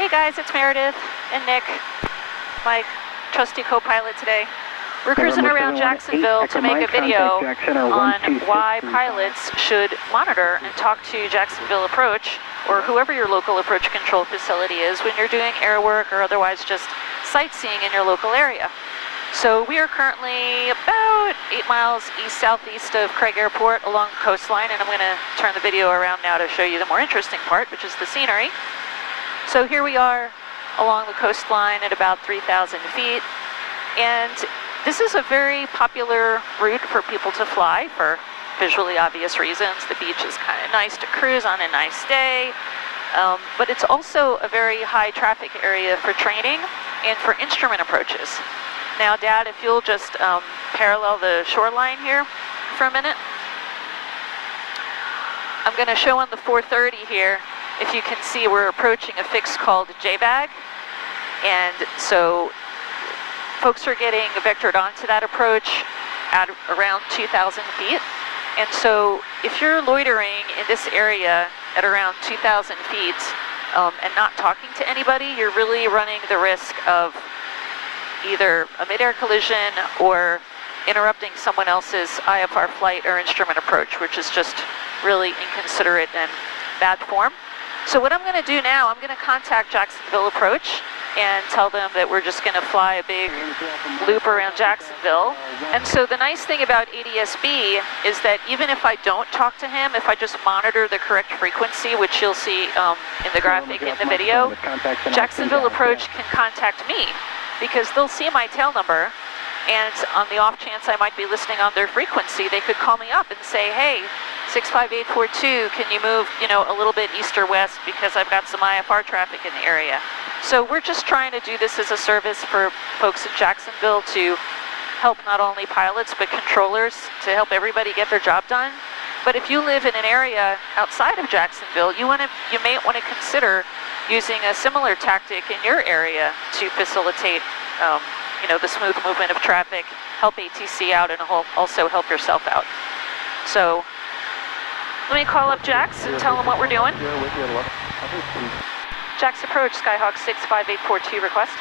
Hey guys, it's Meredith and Nick, my trusty co-pilot today. We're cruising around Jacksonville to make a video on why pilots should monitor and talk to Jacksonville Approach, or whoever your local approach control facility is, when you're doing air work or otherwise just sightseeing in your local area. So we are currently about 8 miles east-southeast of Craig Airport along the coastline, and I'm going to turn the video around now to show you the more interesting part, which is the scenery. So here we are along the coastline at about 3,000 feet, and this is a very popular route for people to fly for visually obvious reasons. The beach is kind of nice to cruise on a nice day, but it's also a very high traffic area for training and for instrument approaches. Now, Dad, if you'll just parallel the shoreline here for a minute. I'm going to show on the 430 here. If you can see, we're approaching a fix called JBAG, and so folks are getting vectored onto that approach at around 2,000 feet. And so if you're loitering in this area at around 2,000 feet and not talking to anybody, you're really running the risk of either a mid-air collision or interrupting someone else's IFR flight or instrument approach, which is just really inconsiderate and bad form. So what I'm going to do now, I'm going to contact Jacksonville Approach and tell them that we're just going to fly a big loop around Jacksonville. And so the nice thing about ADS-B is that even if I don't talk to him, if I just monitor the correct frequency, which you'll see in the graphic in the video, Jacksonville Approach can contact me because they'll see my tail number, and on the off chance I might be listening on their frequency, they could call me up and say, hey, 65842, can you move, a little bit east or west because I've got some IFR traffic in the area. So we're just trying to do this as a service for folks in Jacksonville to help not only pilots but controllers, to help everybody get their job done. But if you live in an area outside of Jacksonville, you may want to consider using a similar tactic in your area to facilitate, the smooth movement of traffic, help ATC out, and also help yourself out. So let me call up JAX and tell them what we're doing. JAX Approach, Skyhawk 65842, request.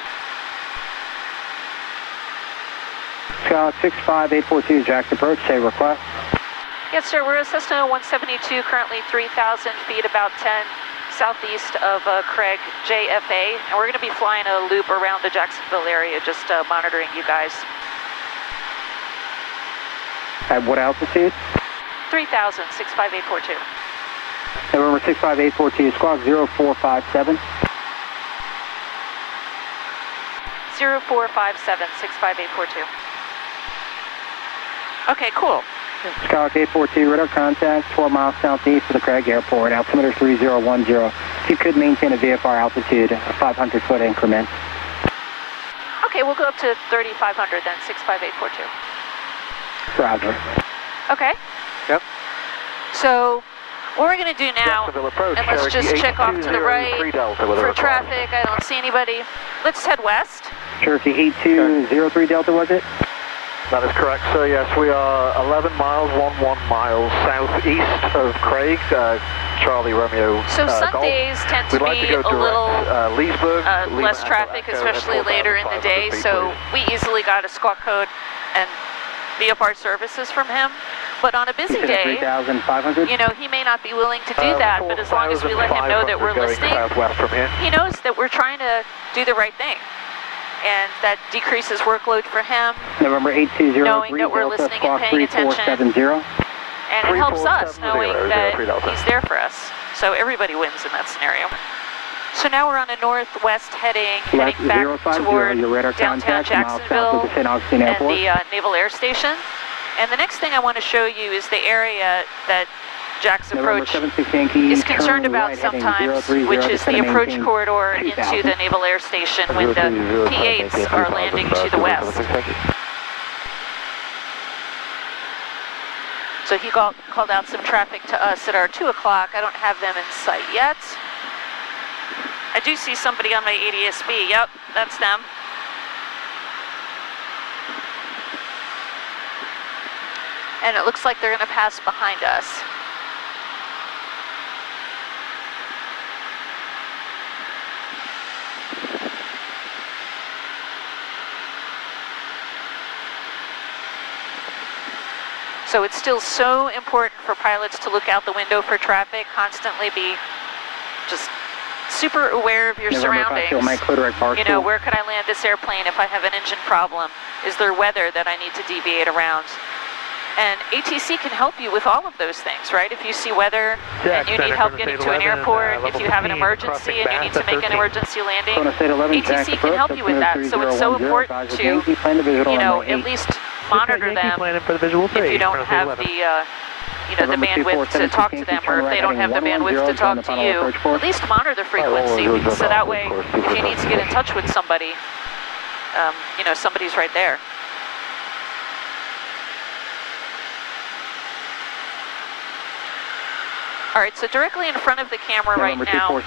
Skyhawk 65842, JAX Approach, say request. Yes, sir, we're at Cessna 172, currently 3,000 feet, about 10 southeast of Craig JFA, and we're going to be flying a loop around the Jacksonville area, just monitoring you guys. At what altitude? 3,000, 65842. November 65842, squawk 0457. 0457, 65842. Okay, cool. Skyhawk 842, radar contact, 12 miles southeast of the Craig Airport, altimeter 3010. If you could maintain a VFR altitude, a 500-foot increment. Okay, we'll go up to 3,500 then, 65842. Roger. Okay. Yep. So what we're going to do now, and let's just check off to the right for traffic. I don't see anybody. Let's head west. Cherokee 8203 Delta, was it? That is correct, sir. Yes, we are 11 miles, 11 miles southeast of Craig, Charlie Romeo. So Sundays tend to be a little less traffic, especially later in the day. So we easily got a squawk code and VFR services from him. But on a busy day, he may not be willing to do that, but as long as we let him know that we're listening, he knows that we're trying to do the right thing. And that decreases workload for him, November 8203, knowing that we're listening and paying attention. And it helps us knowing that he's there for us. So everybody wins in that scenario. So now we're on a northwest heading back toward downtown Jacksonville and the Naval Air Station. And the next thing I want to show you is the area that JAX Approach is concerned about sometimes, which is the approach corridor into the Naval Air Station when the P-8s are landing to the west. So he called out some traffic to us at our 2 o'clock. I don't have them in sight yet. I do see somebody on my ADS-B. Yep, that's them. And it looks like they're going to pass behind us. So it's still so important for pilots to look out the window for traffic, constantly be just super aware of your surroundings. You know, where could I land this airplane if I have an engine problem? Is there weather that I need to deviate around? And ATC can help you with all of those things, right? If you see weather and you need help getting to an airport, if you have an emergency and you need to make an emergency landing, ATC can help you with that. So it's so important to, you know, at least monitor them if you don't have the, you know, the bandwidth to talk to them, or if they don't have the bandwidth to talk to you, at least monitor the frequency, so that way, if you need to get in touch with somebody, you know, somebody's right there. All right, so directly in front of the camera right now is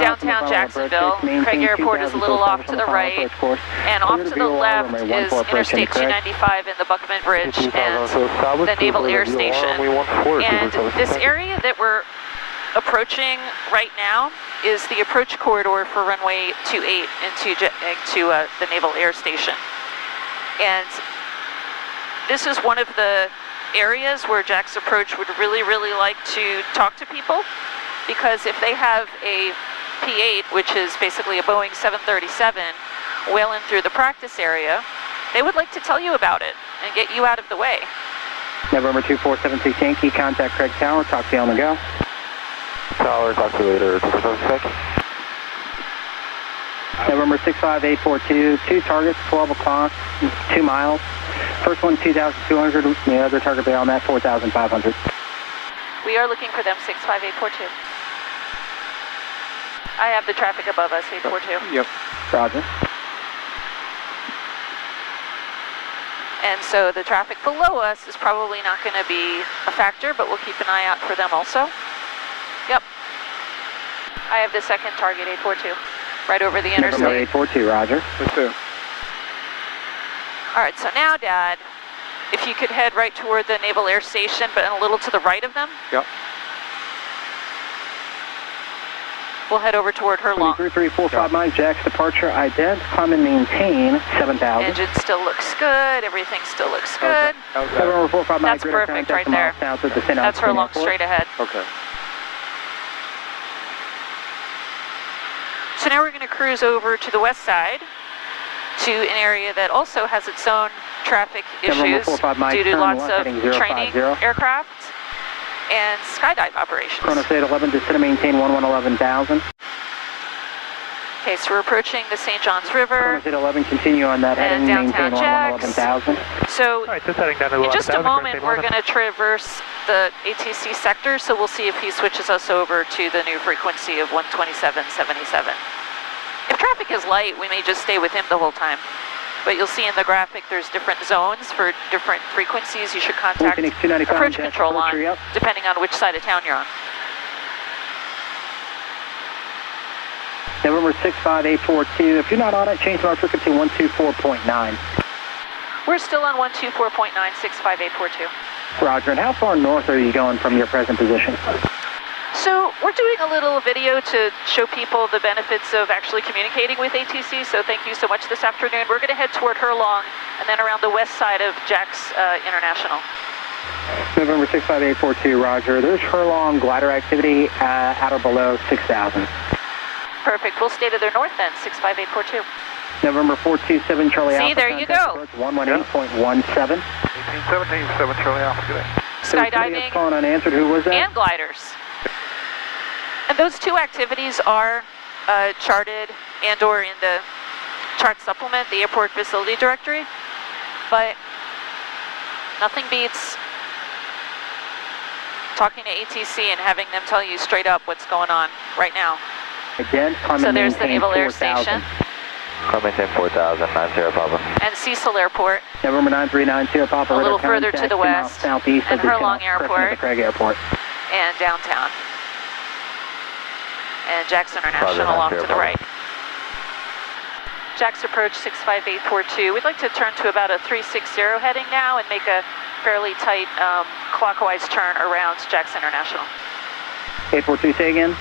downtown Jacksonville. Craig Airport is a little off to the right, and off to the left is Interstate 295 and the Buckman Bridge and the Naval Air Station. And this area that we're approaching right now is the approach corridor for runway 28 into the Naval Air Station. And this is one of the areas where JAX Approach would really like to talk to people, because if they have a P-8, which is basically a Boeing 737, wailing through the practice area, they would like to tell you about it and get you out of the way. November 2476 Yankee, contact Craig Tower, talk to you on the go. Tower, talk to you later, 2476. November 65842, 2 targets, 12 o'clock, 2 miles. First one 2,200, the other target beyond that 4,500. We are looking for them, 65842. I have the traffic above us, 842. Yep. Roger. And so the traffic below us is probably not going to be a factor, but we'll keep an eye out for them also. Yep. I have the second target, 842, right over the interstate. 842, roger. Let's do. All right, so now, Dad, if you could head right toward the Naval Air Station, but a little to the right of them. Yep. We'll head over toward Herlong. 345 JAX departure, ident, climb and maintain 7,000. Engine still looks good, everything still looks good. Okay. That's perfect right there. That's Herlong straight ahead. Okay. So now we're going to cruise over to the west side, to an area that also has its own traffic issues due to lots of training aircraft and skydive operations. Chrono State 11, descend and maintain 11,000. Okay, so we're approaching the St. John's River. Chrono State 11, continue on that heading, maintain 11,000. So right, just heading down to in just a moment, we're going to traverse the ATC sector, so we'll see if he switches us over to the new frequency of 127.77. If traffic is light, we may just stay with him the whole time. But you'll see in the graphic there's different zones for different frequencies you should contact approach control on, depending on which side of town you're on. November 65842, if you're not on it, change our frequency 124.9. We're still on 124.9, 65842. Roger, and how far north are you going from your present position? So we're doing a little video to show people the benefits of actually communicating with ATC, so thank you so much this afternoon. We're going to head toward Herlong and then around the west side of JAX International. November 65842, roger. There's Herlong glider activity at or below 6,000. Perfect. We'll stay to their north then, 65842. November 427 Charlie Alpha. See, there you go. 118.17. 1817, 7 Charlie Alpha, good day. Skydiving calling unanswered. Who was that? and gliders. And those two activities are charted and or in the chart supplement, the airport facility directory, but nothing beats talking to ATC and having them tell you straight up what's going on right now. Again, so there's the Naval Air Station. Maintain 4,000, 90 Papa. And Cecil Airport. November 9390 Papa. A little further to the west. Southeast and Herlong Airport. Craig Airport. And downtown. And JAX International off to the right. JAX approach 65842. We'd like to turn to about a 360 heading now and make a fairly tight clockwise turn around JAX International. 842, say again?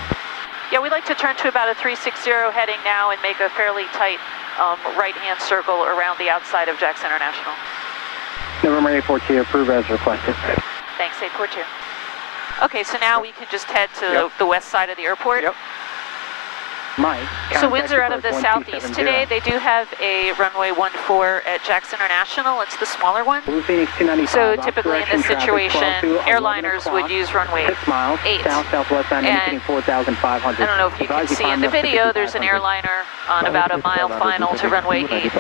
Yeah, we'd like to turn to about a 360 heading now and make a fairly tight right-hand circle around the outside of JAX International. November 842, approve as requested. Thanks, 842. Okay, so now we can just head to the west side of the airport. Yep. Mike. So winds are out of the southeast today. They do have a runway 14 at JAX International. It's the smaller one. Blue Phoenix 295. So typically in this situation, airliners would use runway 6 miles, 8. south-southwest line, indicating 4,500. I don't know if you can see in the video, there's an airliner on about a mile final to runway 8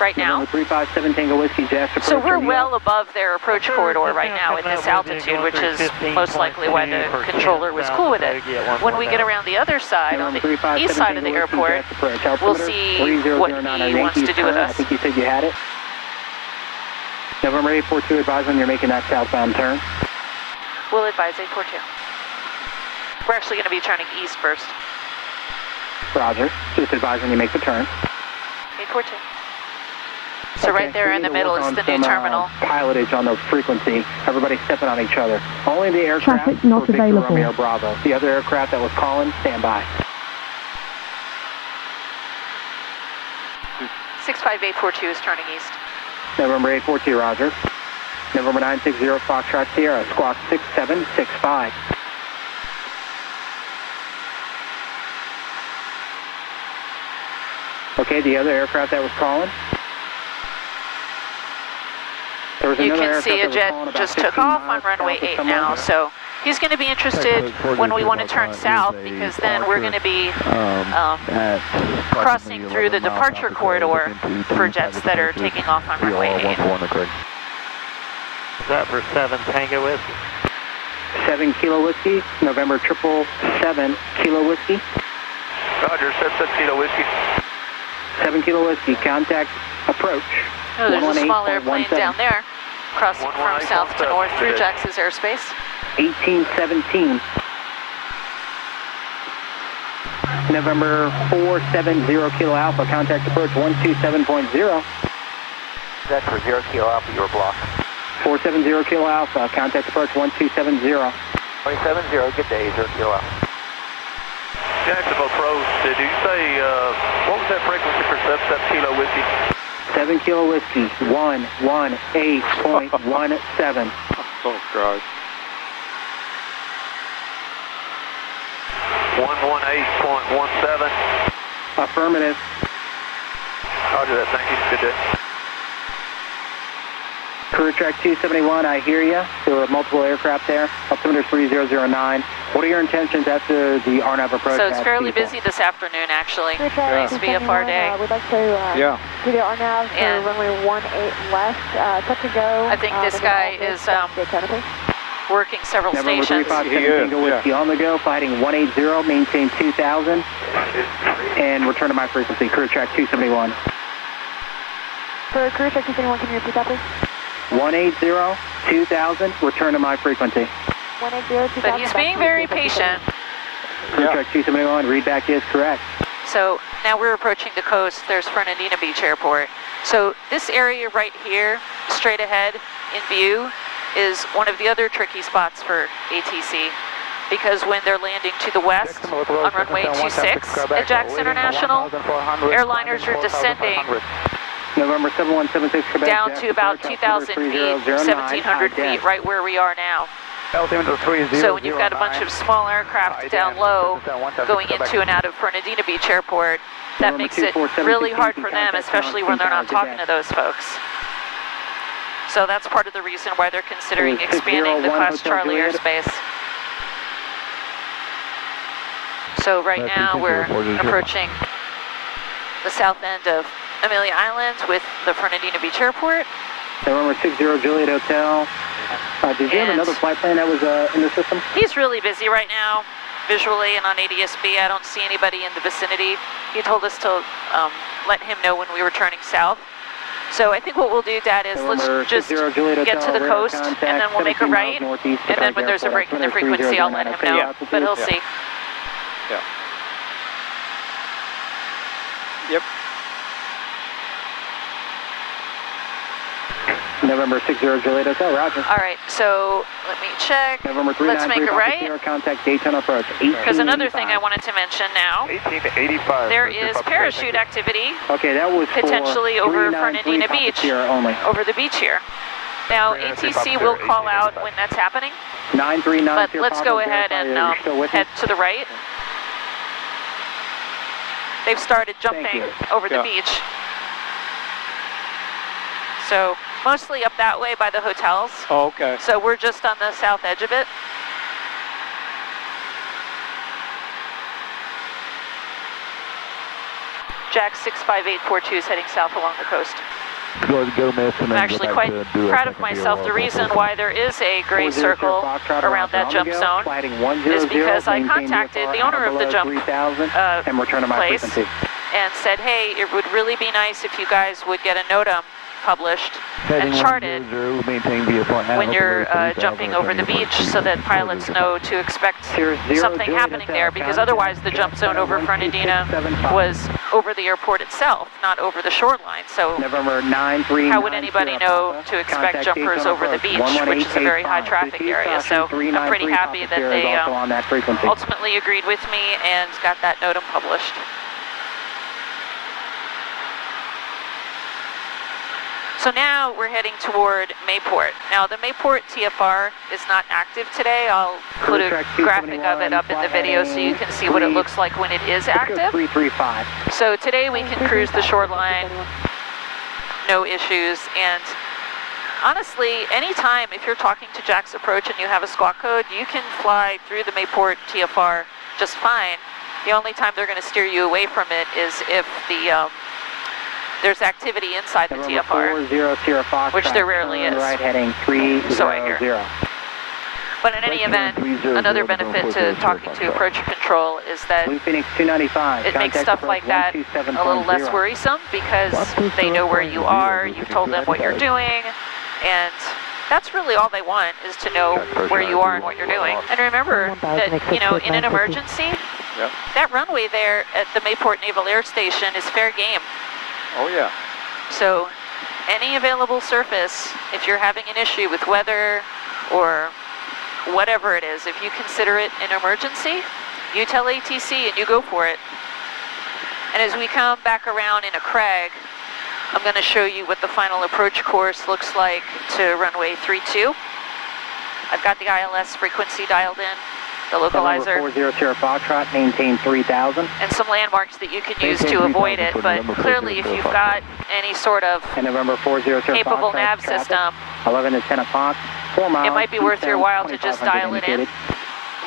right now. 357 Tango Whiskey, JAX. So we're well above their approach corridor right now at this altitude, which is most likely why the controller was cool with it. When we get around the other side, on the east side of the airport, we'll see what he wants to do with us. I think you said you had it. November 842, advise when you're making that southbound turn. We'll advise 842. We're actually going to be turning east first. Roger. Just advise when you make the turn. 842. So right there in the middle is the new terminal. Pilotage on the frequency. Everybody stepping on each other. Only the aircraft Traffic not for Victor available. Romeo Bravo. The other aircraft that was calling, stand by. 65842 is turning east. November 842, roger. November 960 Foxtrot Sierra, squawk 6765. Okay, the other aircraft that was calling? There was You another can aircraft see a that was jet calling about just 15 took off on miles runway south of 8 somewhere. now, so he's going to be interested when we want to turn south, because then we're going to be crossing through the departure corridor for jets that are taking off on runway 8. Is that for 7 Tango Whiskey? 7 Kilo Whiskey, November 777 Kilo Whiskey. Roger, 7 Kilo Whiskey. 7 Kilo Whiskey, contact approach. Oh, there's a small airplane 118.17. down there, crossing from south to north through JAX's airspace. 1817. November 470 Kilo Alpha, contact approach 127.0. That's for 0 Kilo Alpha, your block. 470 Kilo Alpha, contact approach 1270. 270, good day, 0 Kilo Alpha. Jacksonville Pros, did you say, what was that frequency for 7 Kilo Whiskey? 7 Kilo Whiskey, 118.17. Oh, God. 118.17. Affirmative. Roger that, thank you, good day. Career track 271, I hear you. There were multiple aircraft there. Altimeter 3009. What are your intentions after the RNAV approach? So it's fairly busy this afternoon, actually. It's going to be a far day. We'd like to do the RNAV for runway 18 left, touch and go. I think this guy is working several November stations. 357 Tango Whiskey on the go, fighting 180, maintain 2000, and return to my frequency, career track 271. For career track 271, can you repeat that, please? 180, 2000, return to my frequency. 180, 2000. But he's being very patient. Career track 271, readback is correct. So now we're approaching the coast. There's Fernandina Beach Airport. So this area right here, straight ahead in view, is one of the other tricky spots for ATC, because when they're landing to the west on runway 26 at JAX International, airliners are descending November 7176 Quebec. down to about 2,000 feet, 1,700 feet, right where we are now. So when you've got a bunch of small aircraft down low going into and out of Fernandina Beach Airport, that makes it really hard for them, especially when they're not talking to those folks. So that's part of the reason why they're considering expanding the Class Charlie airspace. So right now we're approaching the south end of Amelia Island with the Fernandina Beach Airport. November 60 Juliet Hotel. Did you have another flight plan that was in the system? He's really busy right now, visually and on ADSB. I don't see anybody in the vicinity. He told us to let him know when we were turning south. So I think what we'll do, Dad, is let's just get to the coast, and then we'll make a right, and then when there's a break in the frequency, I'll let him know, but he'll see. Yeah. Yep. November 60 Juliet Hotel, roger. All right, so let me check. November Let's make a right. Contact Daytona approach. Because another thing I wanted to mention now, 1885. there is parachute activity Okay, that was potentially for over Fernandina Beach, here only. over the beach here. Now, ATC will call out when that's happening, 939. but let's go ahead and head to the right. They've started jumping over the beach. So mostly up that way by the hotels. Oh, okay. So we're just on the south edge of it. JAX 65842 is heading south along the coast. I'm actually quite proud of myself. The reason why there is a gray circle around that jump zone is because I contacted the owner of the jump place and said, hey, it would really be nice if you guys would get a NOTAM published and charted when you're jumping over the beach so that pilots know to expect something happening there, because otherwise the jump zone over Fernandina was over the airport itself, not over the shoreline. So how would anybody know to expect jumpers over the beach, which is a very high traffic area? So I'm pretty happy that they ultimately agreed with me and got that NOTAM published. So now we're heading toward Mayport. Now the Mayport TFR is not active today. I'll put a graphic of it up in the video so you can see what it looks like when it is active. So today we can cruise the shoreline, no issues. And honestly, anytime if you're talking to JAX Approach and you have a squawk code, you can fly through the Mayport TFR just fine. The only time they're going to steer you away from it is if there's activity inside the TFR, which there rarely is. Right heading 300. So I hear. But in any event, another benefit to talking to approach control is that it makes stuff like that a little less worrisome, because they know where you are, you've told them what you're doing, and that's really all they want, is to know where you are and what you're doing. And remember that, you know, in an emergency, that runway there at the Mayport Naval Air Station is fair game. Oh, yeah. So any available surface, if you're having an issue with weather or whatever it is, if you consider it an emergency, you tell ATC and you go for it. And as we come back around in a crag, I'm going to show you what the final approach course looks like to runway 32. I've got the ILS frequency dialed in, the localizer, 400 Foxtrot, maintain 3000. and some landmarks that you can use to avoid it. But clearly, if you've got any sort of capable nav system, 11 to 10 o'clock, 4 miles, it might be worth your while to just dial it in,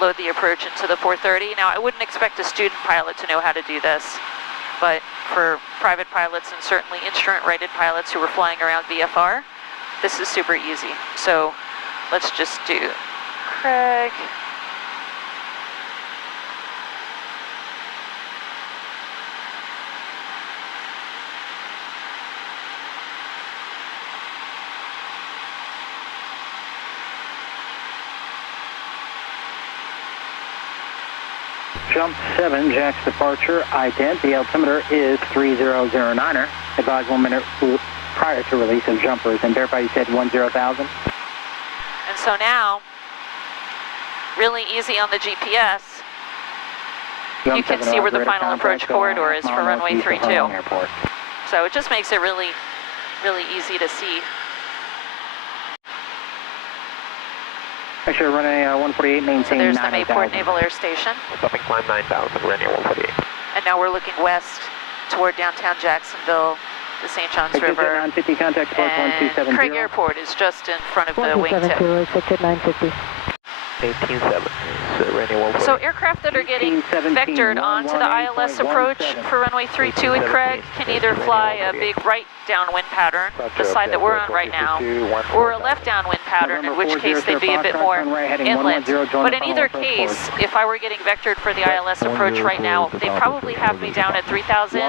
load the approach into the 430. Now, I wouldn't expect a student pilot to know how to do this, but for private pilots and certainly instrument-rated pilots who are flying around VFR, this is super easy. So let's just do Craig. Jump 7, JAX departure, ident. The altimeter is 3009er. Advise 1 minute prior to release of jumpers, and verify you said 10,000. And so now, really easy on the GPS, you can see where the final approach corridor is for runway 32. So it just makes it really, really easy to see. Actually, running 148, maintain so there's the Mayport Naval Air Station. Stopping climb 9,000, running 148. And now we're looking west toward downtown Jacksonville, the St. Johns River. 950, contact and Craig Airport is just in front of the wingtip. 18.7, so aircraft that are getting vectored onto the ILS approach for runway 32 at Craig can either fly a big right downwind pattern, the side that we're on right now, or a left downwind pattern, in which case they'd be a bit more inland. But in either case, if I were getting vectored for the ILS approach right now, they'd probably have me down at 3,000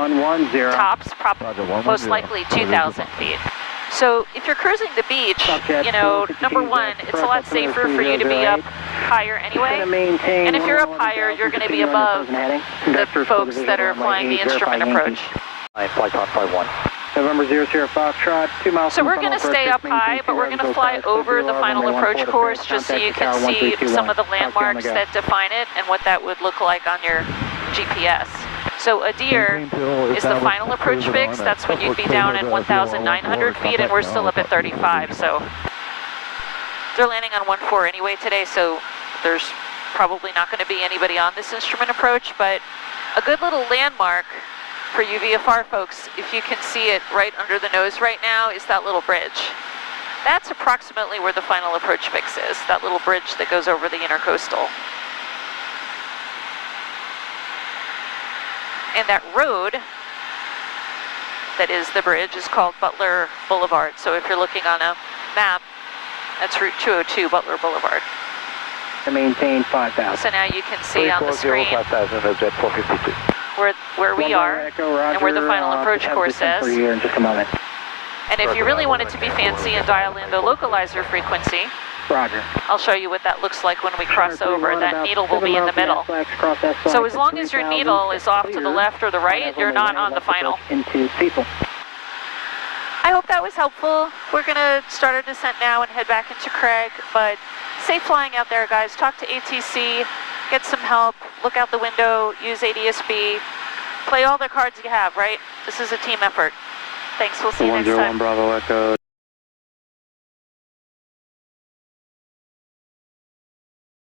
tops, most likely 2,000 feet. So if you're cruising the beach, you know, number one, it's a lot safer for you to be up higher anyway. And if you're up higher, you're going to be above the folks that are flying the instrument approach. November 00 Foxtrot, 2 miles. So we're going to stay up high, but we're going to fly over the final approach course just so you can see some of the landmarks that define it and what that would look like on your GPS. So Adir is the final approach fix. That's when you'd be down at 1,900 feet, and we're still up at 35. So They're landing on 1-4 anyway today, so there's probably not going to be anybody on this instrument approach, but a good little landmark for you VFR folks, if you can see it right under the nose right now, is that little bridge. That's approximately where the final approach fix is, that little bridge that goes over the intercoastal. And that road that is the bridge is called Butler Boulevard. So if you're looking on a map, that's Route 202, Butler Boulevard. To maintain 5,000. So now you can see on the screen 5,000, jet 452. where we are and where the final approach course is. In just a moment. And if you really want it to be fancy and dial in the localizer frequency, Roger. I'll show you what that looks like when we cross over. That needle will be in the middle. So as long as your needle is off to the left or the right, you're not on the final. Into people. I hope that was helpful. We're going to start our descent now and head back into Craig, but safe flying out there, guys. Talk to ATC, get some help, look out the window, use ADSB, play all the cards you have, right? This is a team effort. Thanks, we'll see you next time. 101 Bravo Echo.